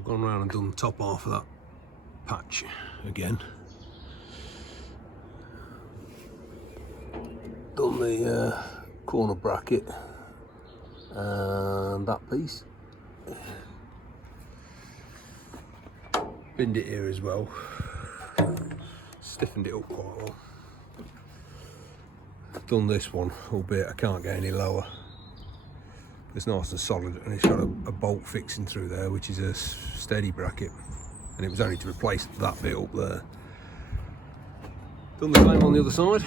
I've gone around and done the top half of that patch again. Done the corner bracket and that piece. Binned it here as well. Stiffened it up quite well. Done this one, albeit I can't get any lower. It's nice and solid, and it's got a bolt fixing through there, which is a steady bracket, and it was only to replace that bit up there. Done the same on the other side,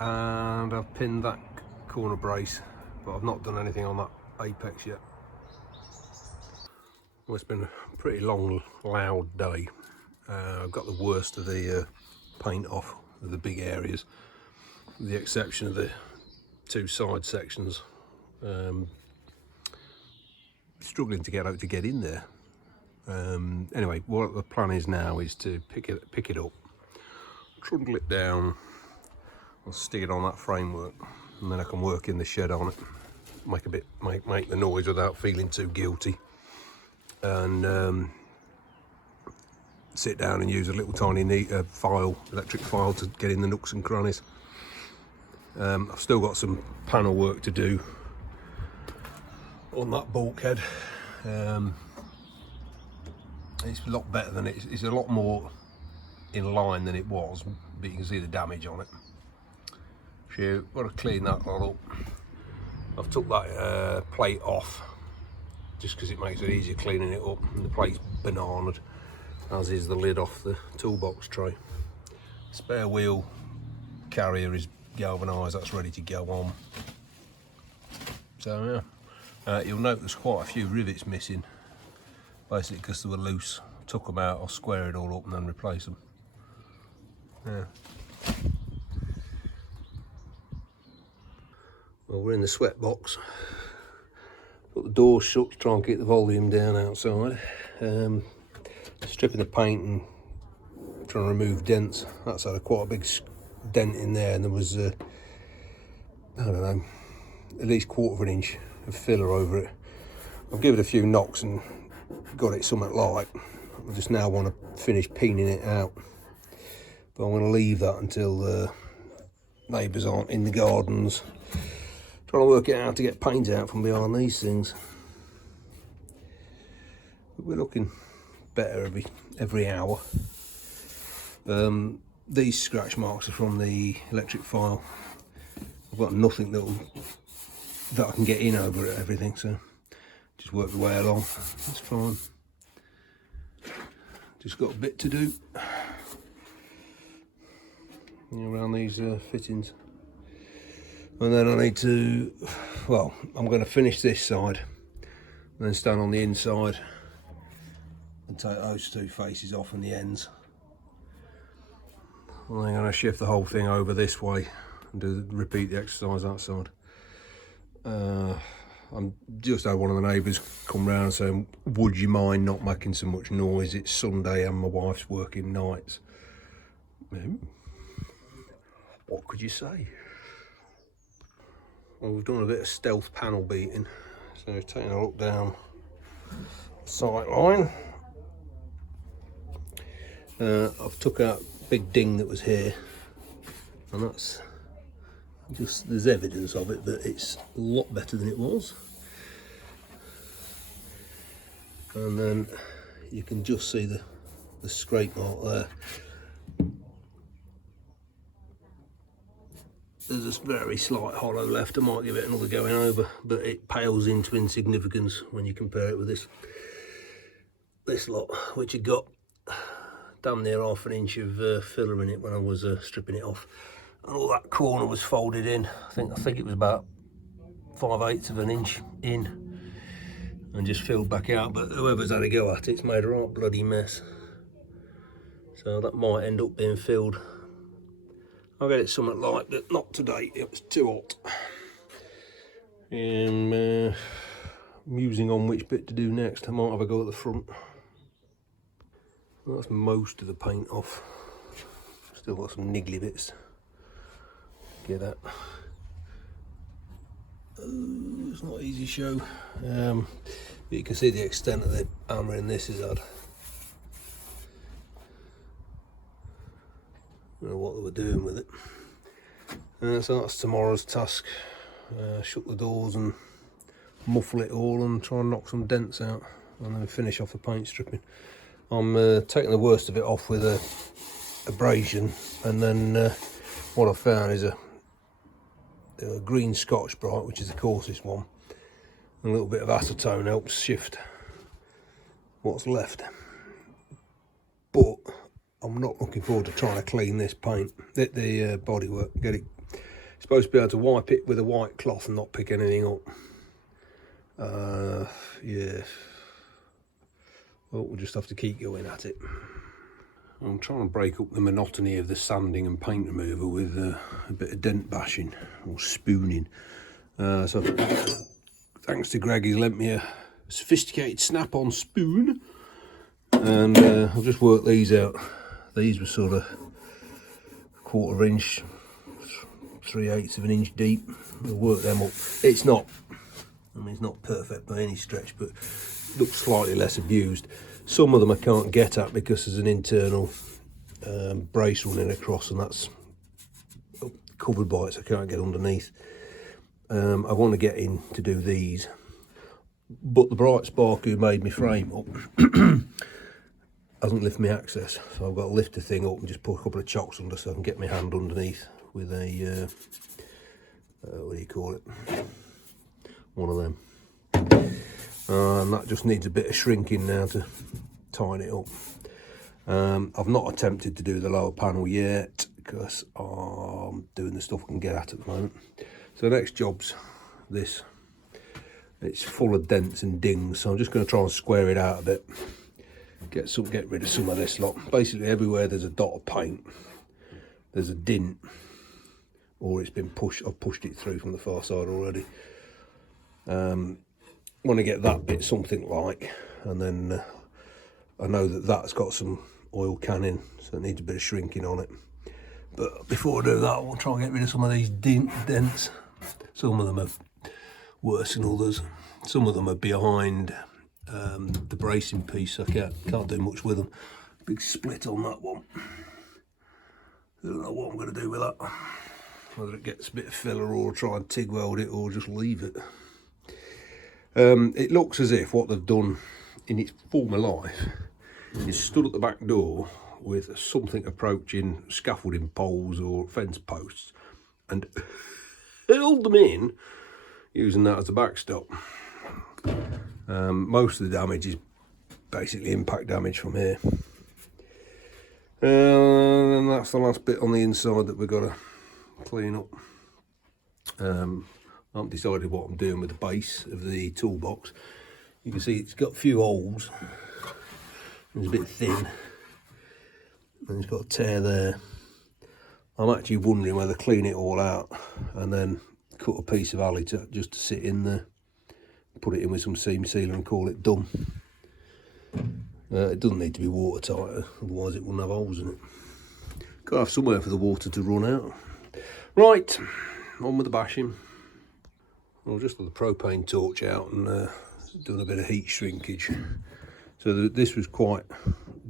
and I've pinned that corner brace, but I've not done anything on that apex yet. Well, it's been a pretty long, loud day. I've got the worst of the paint off of the big areas, with the exception of the two side sections. Struggling to get out to get in there. Anyway, what the plan is now is to pick it up, trundle it down, I'll stick it on that framework, and then I can work in the shed on it, make the noise without feeling too guilty, and sit down and use a little tiny electric file to get in the nooks and crannies. I've still got some panel work to do on that bulkhead. It's a lot better than it's a lot more in line than it was, but you can see the damage on it. So I've got to clean that all up. I've took that plate off just because it makes it easier cleaning it up, and the plate's bananaed, as is the lid off the toolbox tray. Spare wheel carrier is galvanised, that's ready to go on. So yeah, you'll note there's quite a few rivets missing, basically because they were loose. Took them out, I'll square it all up and then replace them. Yeah. Well, we're in the sweat box. Put the door shut to try and keep the volume down outside. Stripping the paint and trying to remove dents. That's had quite a big dent in there, and there was I don't know, at least 1/4 inch of filler over it. I've given it a few knocks and got it somewhat light. I just now want to finish peening it out, but I'm going to leave that until the neighbours aren't in the gardens. Trying to work it out to get paint out from behind these things. But we're looking better every hour. These scratch marks are from the electric file. I've got nothing that I can get in over everything, so just work the way along. It's fine. Just got a bit to do around these fittings, and then I need to, well, I'm going to finish this side and then stand on the inside and take those two faces off and the ends. And I'm going to shift the whole thing over this way and repeat the exercise that side. I'm just had one of the neighbours come round saying, would you mind not making so much noise? It's Sunday and my wife's working nights. What could you say? Well, we've done a bit of stealth panel beating. So taking a look down the sight line. I've took out a big ding that was here, and that's just, there's evidence of it, but it's a lot better than it was. And then you can just see the scrape mark there. There's this very slight hollow left. I might give it another going over, but it pales into insignificance when you compare it with this lot, which had got damn near 1/2 inch of filler in it when I was stripping it off. And all that corner was folded in. I think it was about 5/8 of an inch in, and just filled back out. But whoever's had a go at it's made a right bloody mess. So that might end up being filled. I'll get it somewhat light, but not today. It was too hot. Musing on which bit to do next. I might have a go at the front. Well, that's most of the paint off. Still got some niggly bits. Get that. It's not easy to show. You can see the extent of the hammering this has had. I don't know what they were doing with it. So that's tomorrow's task. Shut the doors and muffle it all and try and knock some dents out, and then finish off the paint stripping. I'm taking the worst of it off with a abrasion, and then what I found is a green Scotch Brite, which is the coarsest one, and a little bit of acetone helps shift what's left. But I'm not looking forward to trying to clean this paint, the bodywork, get it. Supposed to be able to wipe it with a white cloth and not pick anything up. Yeah, well, we'll just have to keep going at it. I'm trying to break up the monotony of the sanding and paint remover with a bit of dent bashing or spooning. So thanks to Greg, he's lent me a sophisticated snap-on spoon, and I'll just work these out. These were sort of 1/4 inch, 3/8 of an inch deep. I'll work them up. It's not, I mean, it's not perfect by any stretch, but looks slightly less abused. Some of them I can't get at because there's an internal brace running across, and that's covered by it, so I can't get underneath. I want to get in to do these, but the Bright Spark who made me frame up hasn't lifted me access, so I've got to lift the thing up and just put a couple of chocks under so I can get my hand underneath with a what do you call it, one of them. And that just needs a bit of shrinking now to tighten it up. I've not attempted to do the lower panel yet because I'm doing the stuff I can get at the moment. So the next job's this. It's full of dents and dings, so I'm just going to try and square it out a bit. Get rid of some of this lot. Basically everywhere there's a dot of paint, there's a dint, or it's been pushed. I've pushed it through from the far side already. Want to get that bit something like, and then I know that that's got some oil canning, so it needs a bit of shrinking on it. But before I do that, I want to try and get rid of some of these dents. Some of them are worse than others. Some of them are behind the bracing piece, so I can't do much with them. Big split on that one. I don't know what I'm going to do with that. Whether it gets a bit of filler or try and TIG weld it or just leave it. It looks as if what they've done in its former life is stood at the back door with something approaching scaffolding poles or fence posts and held them in using that as a backstop. Most of the damage is basically impact damage from here. And that's the last bit on the inside that we've got to clean up. I haven't decided what I'm doing with the base of the toolbox. You can see it's got a few holes. It's a bit thin. And it's got a tear there. I'm actually wondering whether to clean it all out and then cut a piece of alley just to sit in there. Put it in with some seam sealer and call it done. It doesn't need to be watertight, otherwise it wouldn't have holes in it. Got to have somewhere for the water to run out. Right, on with the bashing. I'll just put the propane torch out and doing a bit of heat shrinkage. So this was quite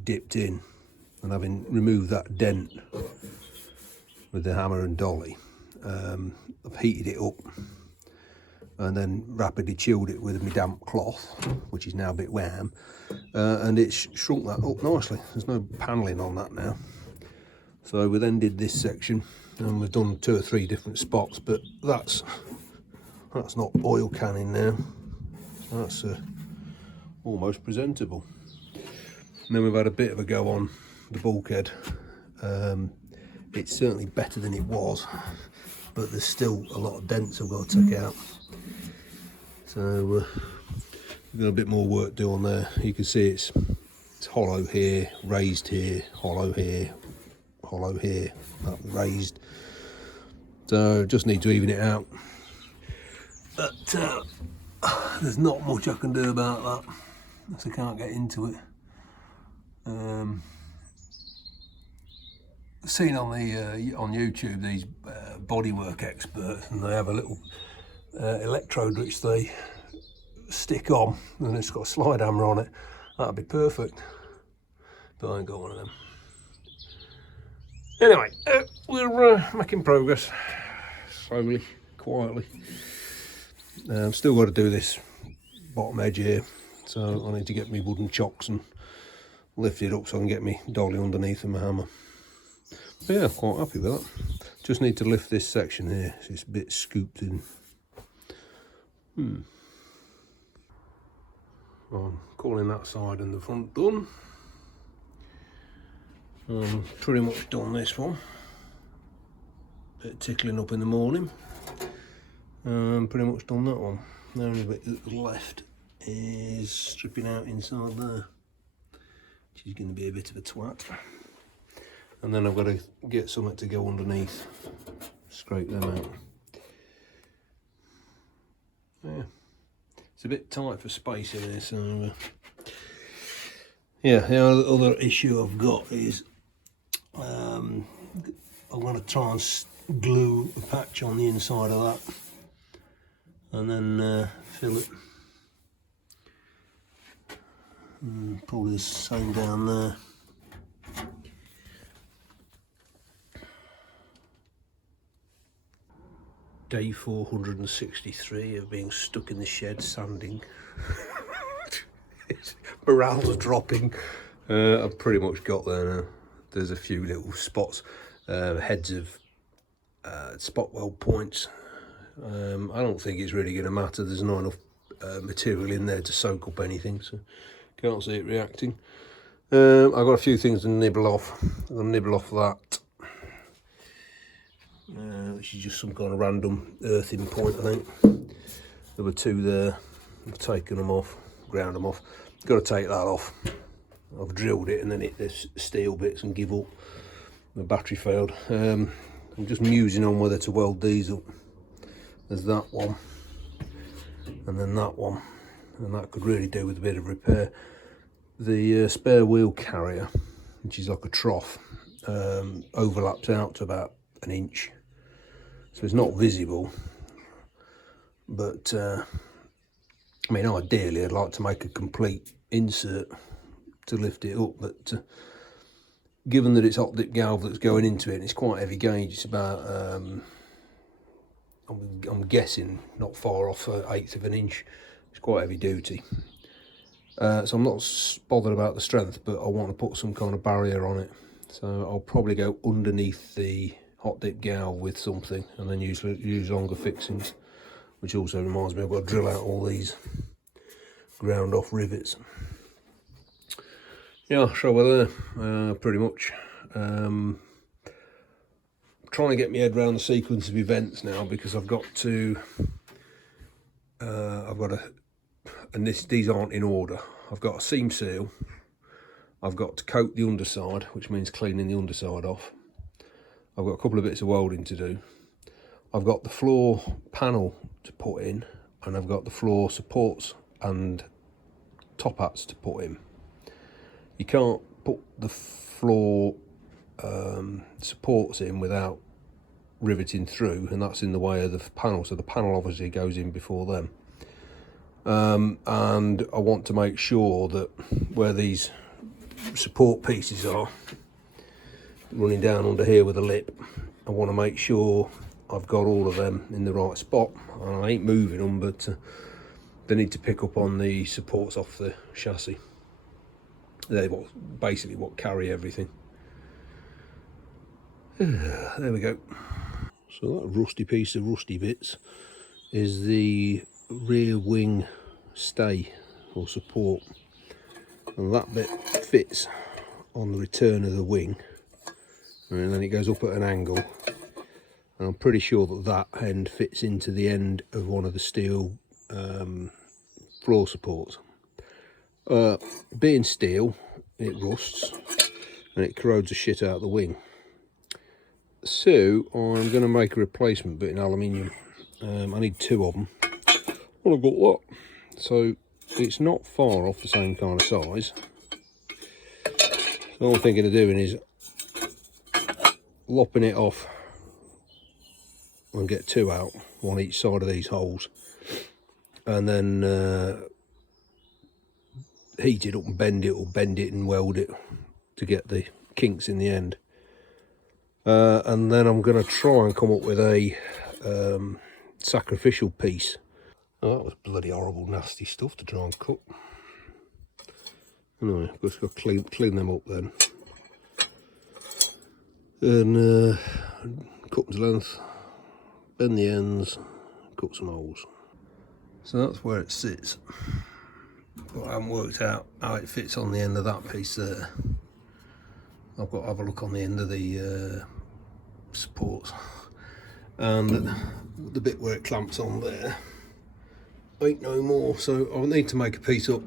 dipped in, and having removed that dent with the hammer and dolly, I've heated it up and then rapidly chilled it with my damp cloth, which is now a bit warm, and it's shrunk that up nicely. There's no panelling on that now. So we then did this section, and we've done 2 or 3 different spots, but that's not oil canning now. That's almost presentable. And then we've had a bit of a go on the bulkhead. It's certainly better than it was, but there's still a lot of dents I've got to take out. So we've got a bit more work to do on there. You can see it's hollow here, raised here, hollow here, hollow here, that raised. So just need to even it out. But there's not much I can do about that, because I can't get into it. Seen on the on YouTube these bodywork experts, and they have a little electrode which they stick on, and it's got a slide hammer on it. That'd be perfect, but I ain't got one of them. Anyway, we're making progress, slowly, quietly. Still got to do this bottom edge here, so I need to get me wooden chocks and lift it up so I can get me dolly underneath and my hammer. But yeah, quite happy with that. Just need to lift this section here, so it's a bit scooped in. I'm calling that side and the front done. Pretty much done this one. Bit tickling up in the morning. Pretty much done that one. The only bit that's left is stripping out inside there, which is going to be a bit of a twat. And then I've got to get something to go underneath, scrape them out. Yeah, it's a bit tight for space in there, so yeah. The other issue I've got is I'm going to try and glue a patch on the inside of that, and then fill it. Probably the same down there. Day 463 of being stuck in the shed sanding. Morale's dropping. I've pretty much got there now. There's a few little spots, heads of spot weld points. I don't think it's really going to matter. There's not enough material in there to soak up anything, so can't see it reacting. I've got a few things to nibble off. I'm going to nibble off that. Which is just some kind of random earthing point, I think. There were two there. I've taken them off, ground them off. Got to take that off. I've drilled it and then hit the steel bits and give up. The battery failed. I'm just musing on whether to weld these up. There's that one, and then that one, and that could really do with a bit of repair. The spare wheel carrier, which is like a trough, overlaps out to about an inch. So it's not visible, but I mean, ideally I'd like to make a complete insert to lift it up, but given that it's hot dip galv that's going into it, and it's quite heavy gauge, it's about I'm guessing not far off 1/8 of an inch. It's quite heavy duty, so I'm not bothered about the strength, but I want to put some kind of barrier on it, so I'll probably go underneath the hot dip galv with something, and then use longer fixings. Which also reminds me, I've got to drill out all these ground off rivets. Yeah, so we're there, pretty much. Trying to get my head around the sequence of events now, because I've got to, and these aren't in order. I've got a seam seal. I've got to coat the underside, which means cleaning the underside off. I've got a couple of bits of welding to do. I've got the floor panel to put in, and I've got the floor supports and top hats to put in. You can't put the floor supports in without riveting through, and that's in the way of the panel, so the panel obviously goes in before them. And I want to make sure that where these support pieces are running down under here with a lip, I want to make sure I've got all of them in the right spot. I ain't moving them, but they need to pick up on the supports off the chassis. They're basically what carry everything. There we go. So that rusty piece of rusty bits is the rear wing stay or support, and that bit fits on the return of the wing, and then it goes up at an angle, and I'm pretty sure that that end fits into the end of one of the steel floor supports. Being steel, it rusts and it corrodes the shit out of the wing, so I'm going to make a replacement bit in aluminium. I need 2 of them. Well, I've got that, so it's not far off the same kind of size. So all I'm thinking of doing is lopping it off and get 2 out, one each side of these holes, and then heat it up and bend it, or bend it and weld it to get the kinks in the end. And then I'm going to try and come up with a sacrificial piece. Oh, that was bloody horrible, nasty stuff to try and cut. Anyway, I've just got to clean them up then. And cut them to length, bend the ends, cut some holes. So that's where it sits. But I haven't worked out how it fits on the end of that piece there. I've got to have a look on the end of the supports. And the bit where it clamps on there ain't no more, so I'll need to make a piece up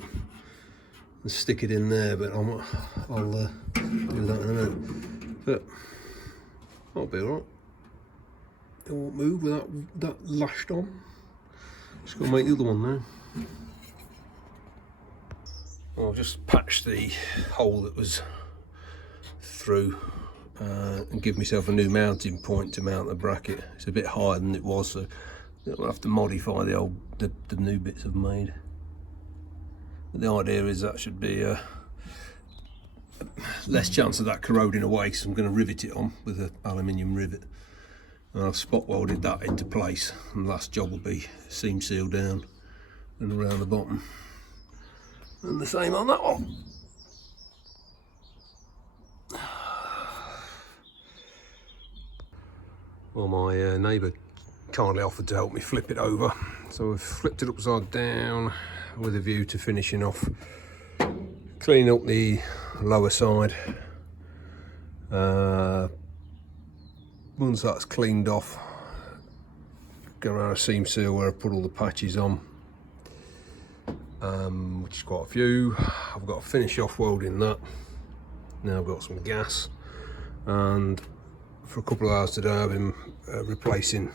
and stick it in there, but I'll do that in a minute. But that'll be alright. It won't move without that lashed on. Just gotta make the other one now. I'll just patch the hole that was through and give myself a new mounting point to mount the bracket. It's a bit higher than it was, so I'll have to modify the new bits I've made. But the idea is that should be less chance of that corroding away, because I'm going to rivet it on with an aluminium rivet. And I've spot welded that into place, and the last job will be seam seal down and around the bottom. And the same on that one. Well, my neighbour kindly offered to help me flip it over, so I've flipped it upside down with a view to finishing off, cleaning up the lower side. Once that's cleaned off, go around a seam seal where I put all the patches on, which is quite a few. I've got to finish off welding that. Now I've got some gas, and for a couple of hours today I've been replacing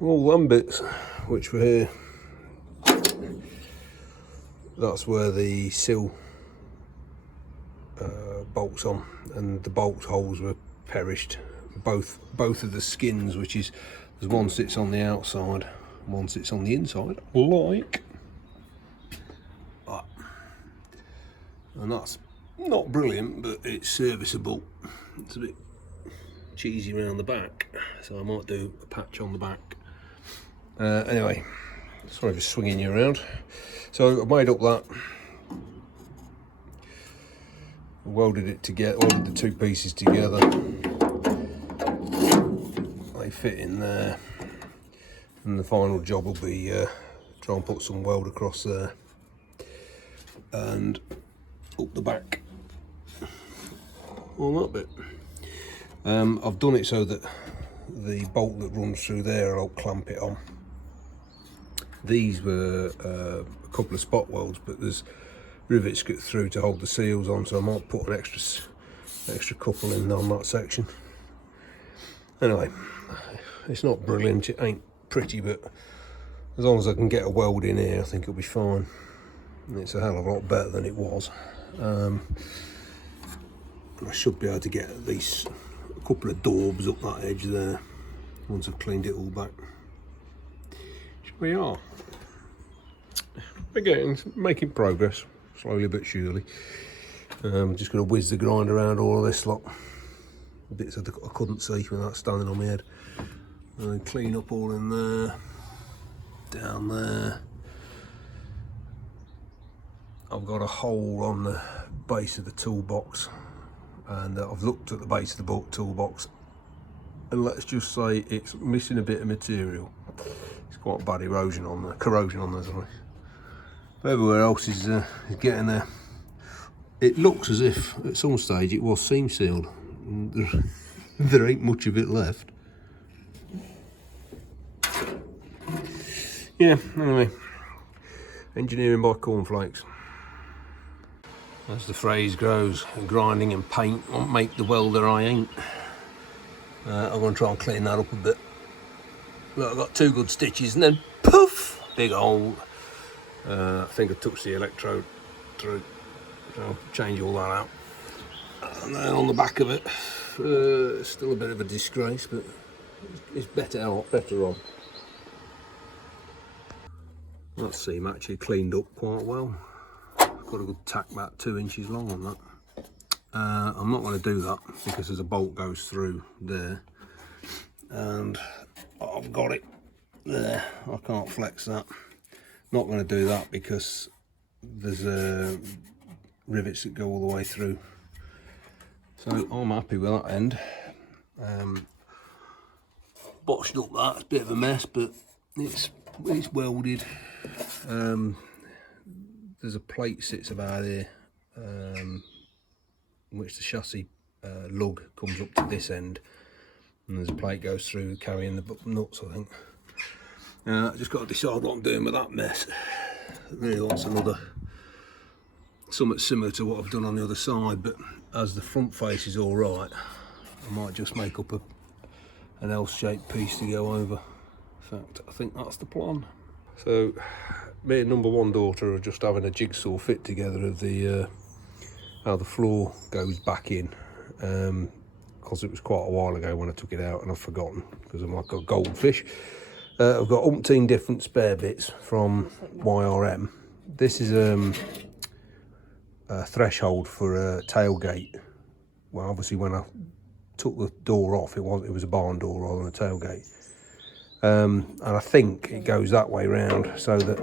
all them bits which were here. That's where the sill bolts on, and the bolt holes were perished. Both of the skins, which is, there's one sits on the outside, one sits on the inside, like that. And that's not brilliant, but it's serviceable. It's a bit cheesy around the back, so I might do a patch on the back. Anyway, sorry for swinging you around. So I've made up that, welded it together, welded the two pieces together. They fit in there, and the final job will be try and put some weld across there and up the back on that bit. I've done it so that the bolt that runs through there, I'll clamp it on. These were a couple of spot welds, but there's rivets get through to hold the seals on, so I might put an extra couple in on that section. Anyway, it's not brilliant, it ain't pretty, but as long as I can get a weld in here, I think it'll be fine. And it's a hell of a lot better than it was. I should be able to get at least a couple of daubs up that edge there once I've cleaned it all back. Here we are. Again, making progress, slowly but surely. Just going to whiz the grind around all of this lot. Bits that I couldn't see without standing on my head. And then clean up all in there, down there. I've got a hole on the base of the toolbox, and I've looked at the base of the toolbox, and let's just say it's missing a bit of material. It's quite bad erosion on there, corrosion on there, sorry. But everywhere else is getting there. It looks as if at some stage it was seam sealed. There ain't much of it left. Yeah, anyway, engineering by cornflakes. As the phrase goes, grinding and paint won't make the welder I ain't. I'm going to try and clean that up a bit. But I've got two good stitches, and then poof, big hole. I think I touched the electrode through, so I'll change all that out. And then on the back of it, still a bit of a disgrace, but it's better off. That seam actually cleaned up quite well. Got a good tack about 2 inches long on that. I'm not going to do that because there's a bolt goes through there, and I've got it there. I can't flex that. Not going to do that because there's rivets that go all the way through. So I'm happy with that end. Botched up that, it's a bit of a mess, but it's welded. There's a plate sits about here, in which the chassis lug comes up to this end, and there's a plate goes through carrying the nuts, I think. I just got to decide what I'm doing with that mess. I really want something similar to what I've done on the other side, but as the front face is all right, I might just make up an L-shaped piece to go over. In fact, I think that's the plan. So me and number one daughter are just having a jigsaw fit together of the how the floor goes back in, because it was quite a while ago when I took it out and I've forgotten because I've got goldfish. I've got umpteen different spare bits from YRM. This is a threshold for a tailgate. Well, obviously when I took the door off, it was a barn door rather than a tailgate. And I think it goes that way round so that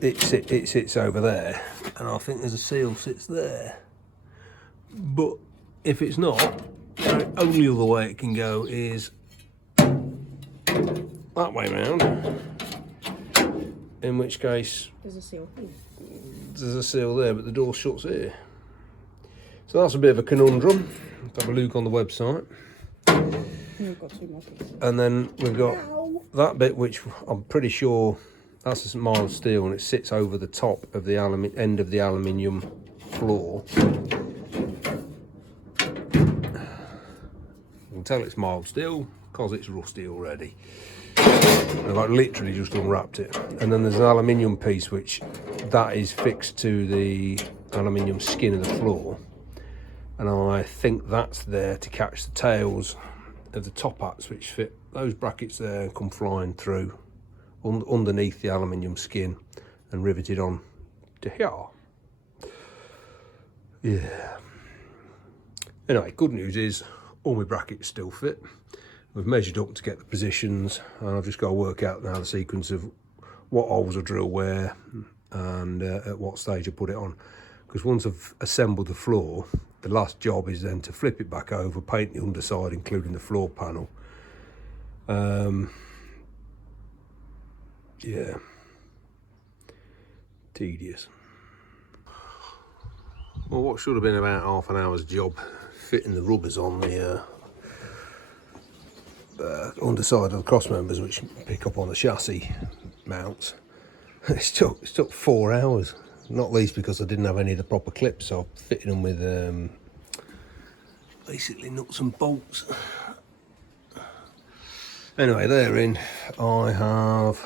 it sits over there, and I think there's a seal sits there. But if it's not, the only other way it can go is that way round, in which case there's a seal here. There's a seal there, but the door shuts here. So that's a bit of a conundrum. Let's have a look on the website. We've got 2 more pieces. And then we've got that bit, which I'm pretty sure that's a mild steel, and it sits over the top of the end of the aluminium floor. You can tell it's mild steel because it's rusty already. I've literally just unwrapped it. And then there's an aluminium piece, which that is fixed to the aluminium skin of the floor, and I think that's there to catch the tails of the top hats, which fit those brackets there and come flying through underneath the aluminium skin and riveted on to here. Yeah. Anyway, good news is all my brackets still fit. We've measured up to get the positions, and I've just got to work out now the sequence of what holes I drill where and at what stage I put it on. Because once I've assembled the floor, the last job is then to flip it back over, paint the underside, including the floor panel. Yeah, tedious. Well, what should have been about half an hour's job, fitting the rubbers on the underside of the cross members, which pick up on the chassis mounts. It took 4 hours, not least because I didn't have any of the proper clips, so I fitted them with basically nuts and bolts. Anyway, they're in. I have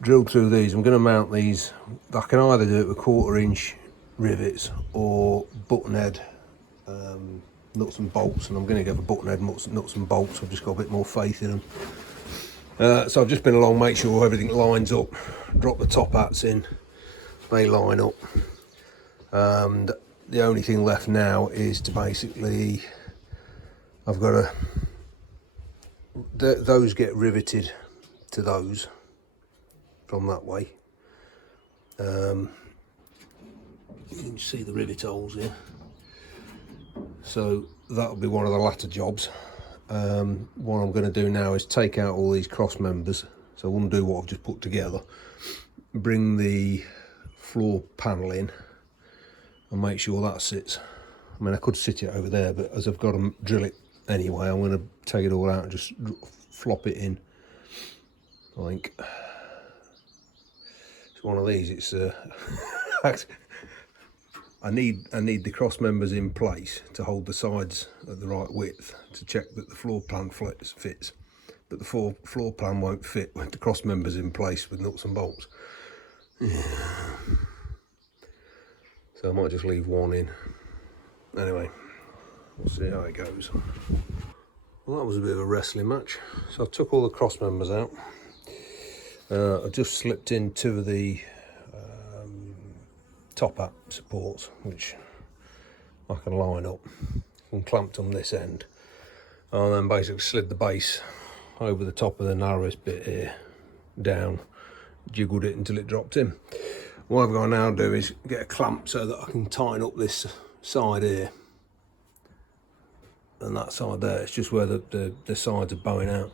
drilled through these. I'm going to mount these. I can either do it with 1/4 inch rivets or button head nuts and bolts, and I'm going to go for button head nuts and bolts. I've just got a bit more faith in them. So I've just been along, make sure everything lines up, drop the top hats in, they line up, and the only thing left now is to basically, I've got to, those get riveted to those from that way. You can see the rivet holes here. So that'll be one of the latter jobs. What I'm going to do now is take out all these cross members, so undo what I've just put together, bring the floor panel in and make sure that sits. I mean, I could sit it over there, but as I've got to drill it anyway, I'm going to take it all out and just flop it in. I think it's one of these. It's I need the cross members in place to hold the sides at the right width to check that the floor plan fits, but the floor plan won't fit with the cross members in place with nuts and bolts. Yeah. So I might just leave one in. Anyway, we'll see how it goes. Well, that was a bit of a wrestling match. So I took all the cross members out. I just slipped in two of the top up supports, which I can line up and clamped on this end, and then basically slid the base over the top of the narrowest bit here down, jiggled it until it dropped in. What I've got to now do is get a clamp so that I can tighten up this side here and that side there. It's just where the sides are bowing out.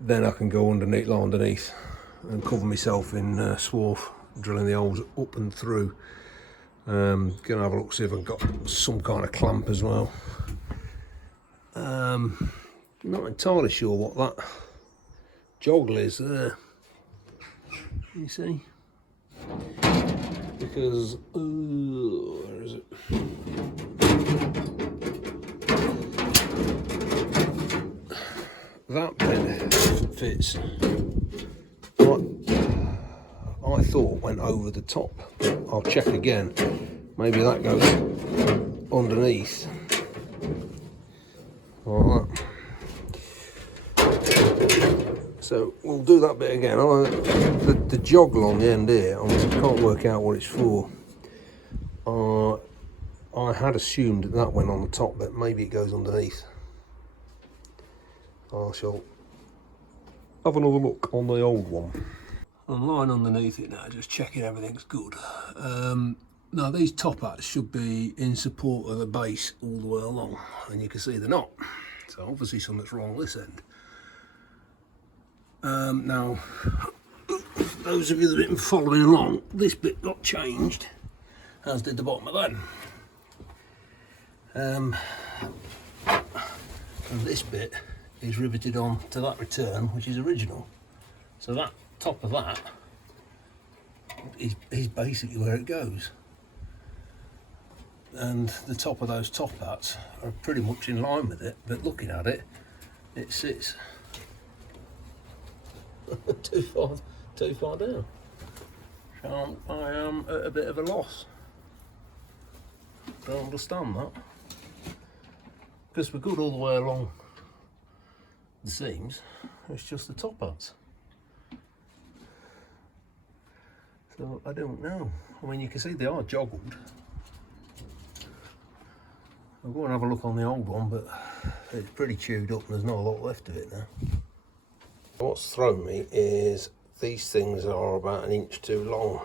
Then I can go underneath, lie underneath, and cover myself in swarf, drilling the holes up and through. Gonna have a look, see if I've got some kind of clamp as well. Not entirely sure what that joggle is there. You see? Because where is it? That bit fits what I thought went over the top. I'll check again. Maybe that goes underneath like that. So we'll do that bit again. The joggle on the end here, I can't work out what it's for. I had assumed that went on the top, but maybe it goes underneath. I shall have another look on the old one. I'm lying underneath it now, just checking everything's good. Now these top hats should be in support of the base all the way along, and you can see they're not. So obviously something's wrong this end. Now, those of you that have been following along, this bit got changed, as did the bottom of that. And this bit is riveted on to that return, which is original. So that top of that is basically where it goes. And the top of those top hats are pretty much in line with it, but looking at it, it sits too far down. So I am at a bit of a loss. Don't understand that. Because we're good all the way along the seams, it's just the top hats. So I don't know. I mean, you can see they are joggled. I'll go and have a look on the old one, but it's pretty chewed up and there's not a lot left of it now. What's thrown me is these things are about an inch too long.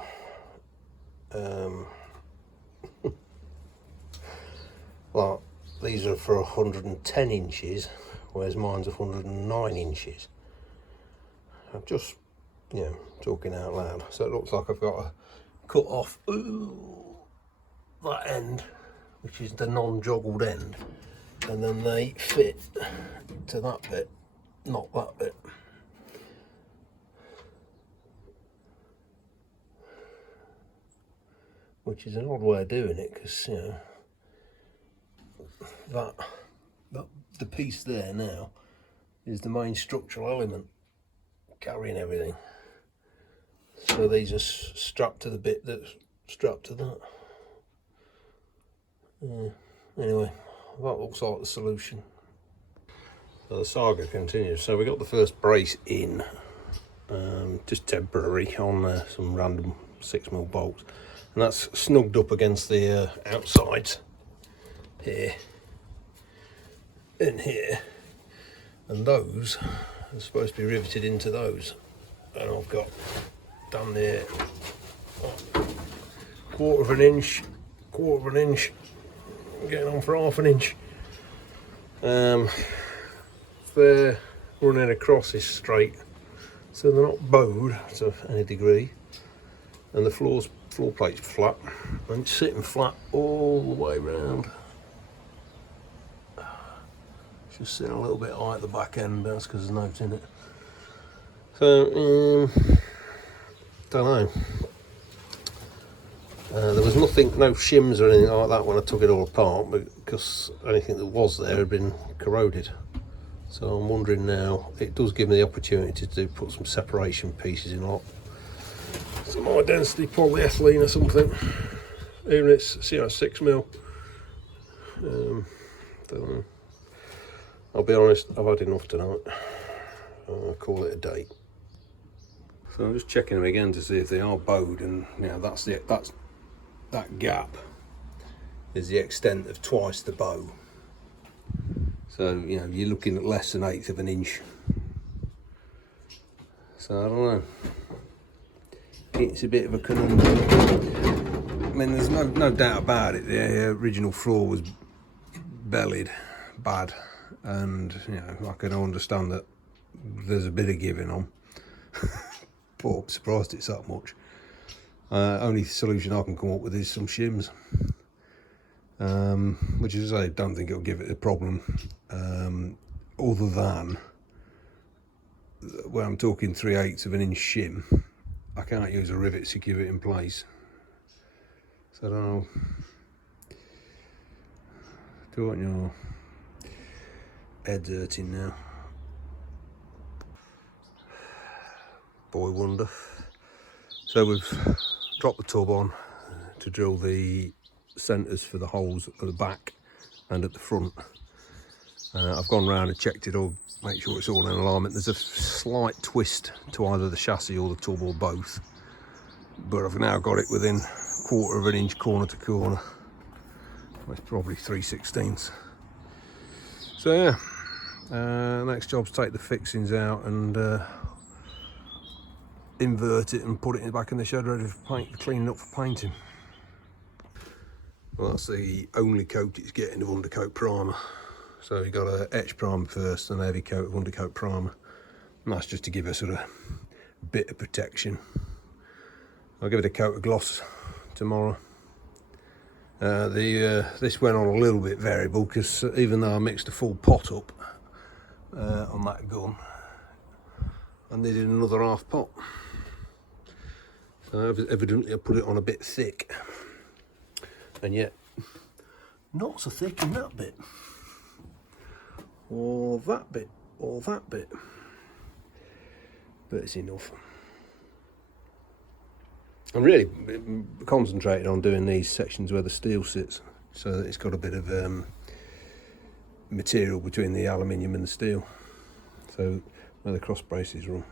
Well, these are for 110 inches, whereas mine's 109 inches. I'm just, talking out loud. So it looks like I've got to cut off that end, which is the non-joggled end, and then they fit to that bit, not that bit. Which is an odd way of doing it, because the piece there now is the main structural element carrying everything. So these are strapped to the bit that's strapped to that. Anyway, that looks like the solution. So the saga continues. So we got the first brace in, just temporary, on some random 6mm bolts, and that's snugged up against the outsides here and here, and those are supposed to be riveted into those, and I've got down there quarter of an inch, getting on for half an inch. They're running across is straight, so they're not bowed to any degree, and the floor plate's flat, and it's sitting flat all the way round. It's just sitting a little bit high at the back end, that's because there's notes in it. So don't know. There was no shims or anything like that when I took it all apart, because anything that was there had been corroded. So I'm wondering now, it does give me the opportunity to put some separation pieces in, like some high density polyethylene or something, even if it's 6mm. Don't know. I'll be honest, I've had enough tonight. I'll call it a day. So I'm just checking them again to see if they are bowed, and that's that gap is the extent of twice the bow. So you're looking at less than 1/8 of an inch. So I don't know. It's a bit of a conundrum. I mean, there's no doubt about it. The original floor was bellied bad, and I can understand that there's a bit of giving on. But I'm surprised it's that much. Only solution I can come up with is some shims, which is, I don't think it'll give it a problem, other than when I'm talking 3/8 of an inch shim, I can't use a rivet to give it in place. So I don't know. Don't your head's hurting now. Boy wonder. So we've dropped the tub on to drill the centres for the holes at the back and at the front. I've gone round and checked it all, make sure it's all in alignment. There's a slight twist to either the chassis or the tub or both, but I've now got it within 1/4 of an inch corner to corner. It's probably 3/16. So yeah, next job's take the fixings out and invert it and put it back in the shed ready for paint, cleaning up for painting. Well, that's the only coat it's getting of undercoat primer. So you got a etch primer first and a heavy coat of undercoat primer. And that's just to give a sort of bit of protection. I'll give it a coat of gloss tomorrow. This went on a little bit variable because even though I mixed a full pot up on that gun, I needed another half pot. So evidently I put it on a bit thick, and yet not so thick in that bit, or that bit, or that bit, but it's enough. I'm really concentrating on doing these sections where the steel sits, so that it's got a bit of material between the aluminium and the steel, so where the cross braces run.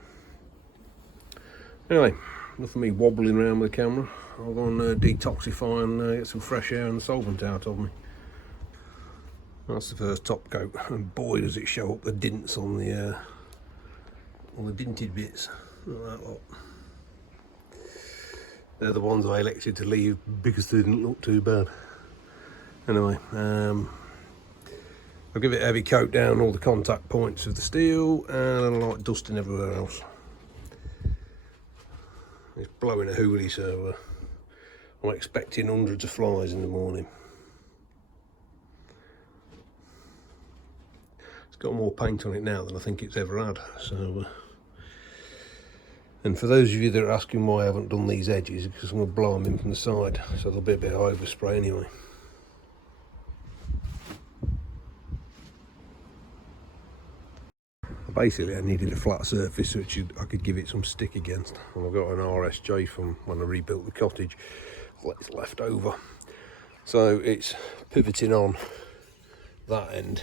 Anyway, enough of me wobbling around with the camera. I'll go and detoxify and get some fresh air and the solvent out of me. That's the first top coat, and boy does it show up the dents on the dented bits. Look at that lot. They're the ones I elected to leave because they didn't look too bad. Anyway, I'll give it a heavy coat down all the contact points of the steel, and I like dusting everywhere else. It's blowing a hoolie, so I'm expecting hundreds of flies in the morning. It's got more paint on it now than I think it's ever had, so and for those of you that are asking why I haven't done these edges, because I'm going to blow them in from the side, so there'll be a bit of overspray anyway. Basically, I needed a flat surface which I could give it some stick against, and I've got an RSJ from when I rebuilt the cottage that's left over, so it's pivoting on that end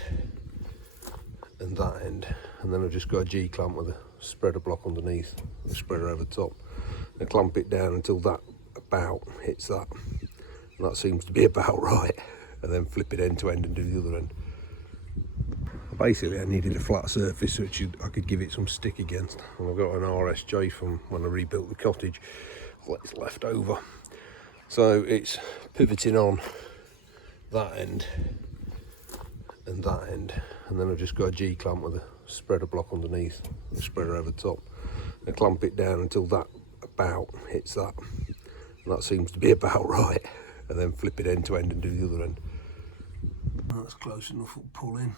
and that end, and then I've just got a G clamp with a spreader block underneath, a spreader over the top, and clamp it down until that about hits that, and that seems to be about right, and then flip it end to end and do the other end. Basically, I needed a flat surface which I could give it some stick against, and I've got an RSJ from when I rebuilt the cottage that's left over, so it's pivoting on that end and that end, and then I've just got a G clamp with a spreader block underneath, a spreader over the top, and clamp it down until that about hits that, and that seems to be about right, and then flip it end to end and do the other end. That's close enough, we'll pull in.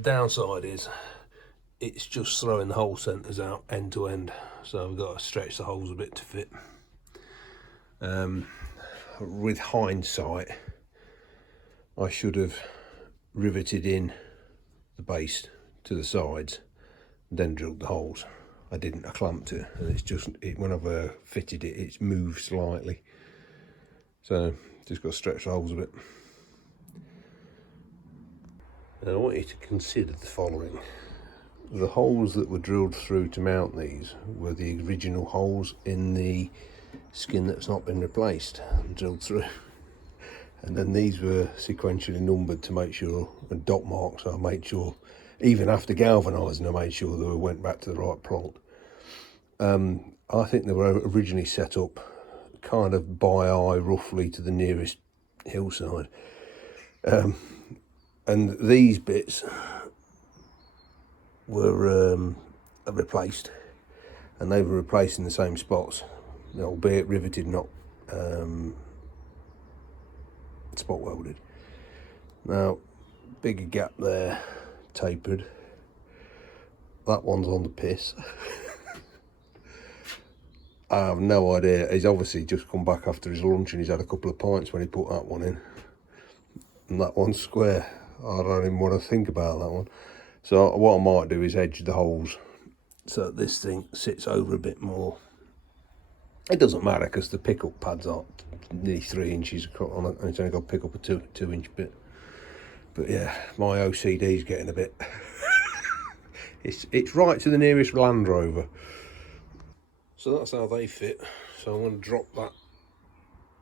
Downside is it's just throwing the hole centres out end to end, so we've got to stretch the holes a bit to fit. With hindsight, I should have riveted in the base to the sides, then drilled the holes. I didn't, I clamped it, and it's just, when I've fitted it, it's moved slightly. So just got to stretch the holes a bit. Now I want you to consider the following. the holes that were drilled through to mount these were the original holes in the skin that's not been replaced and drilled through. And then these were sequentially numbered to make sure, and dot marks, I made sure, even after galvanising, I made sure they went back to the right plot. I think they were originally set up kind of by eye, roughly to the nearest hillside. And these bits were replaced, and they were replaced in the same spots, albeit riveted, not spot welded. Now, bigger gap there, tapered. That one's on the piss. I have no idea. He's obviously just come back after his lunch and he's had a couple of pints when he put that one in. And that one's square. I don't even want to think about that one. So what I might do is edge the holes so that this thing sits over a bit more. It doesn't matter because the pickup pads are nearly 3 inches on it, and it's only got to pick up a 2-inch bit. But yeah, my OCD's getting a bit. It's right to the nearest Land Rover. So that's how they fit. So I'm going to drop that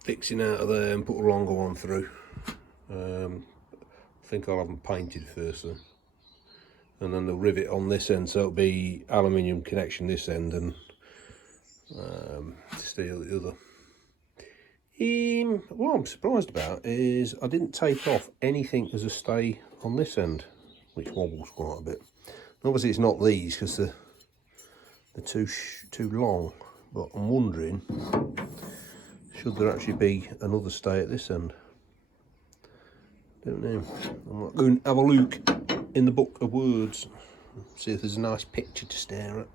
fixing out of there and put a longer one through. I think I'll have them painted first though. And then the rivet on this end, so it'll be aluminium connection this end and steel the other. What I'm surprised about is I didn't take off anything as a stay on this end, which wobbles quite a bit. And obviously it's not these because they're too long, but I'm wondering, should there actually be another stay at this end? Don't know. I might go and have a look in the book of words, see if there's a nice picture to stare at.